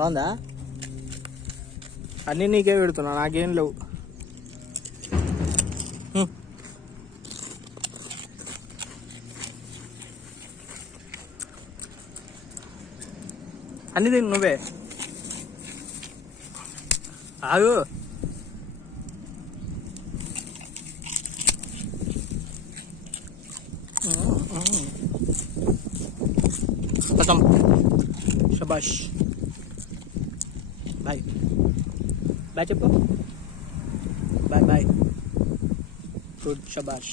బాగుందా? అన్నీ నీకే పెడుతున్నా, నాకేం లేవు. అన్నీ తిను నువ్వే. ఆగు. ఖతం. శబాష్. బాయ్ బాయ్ చెప్పు. Bye bye. గుడ్. శబాష్.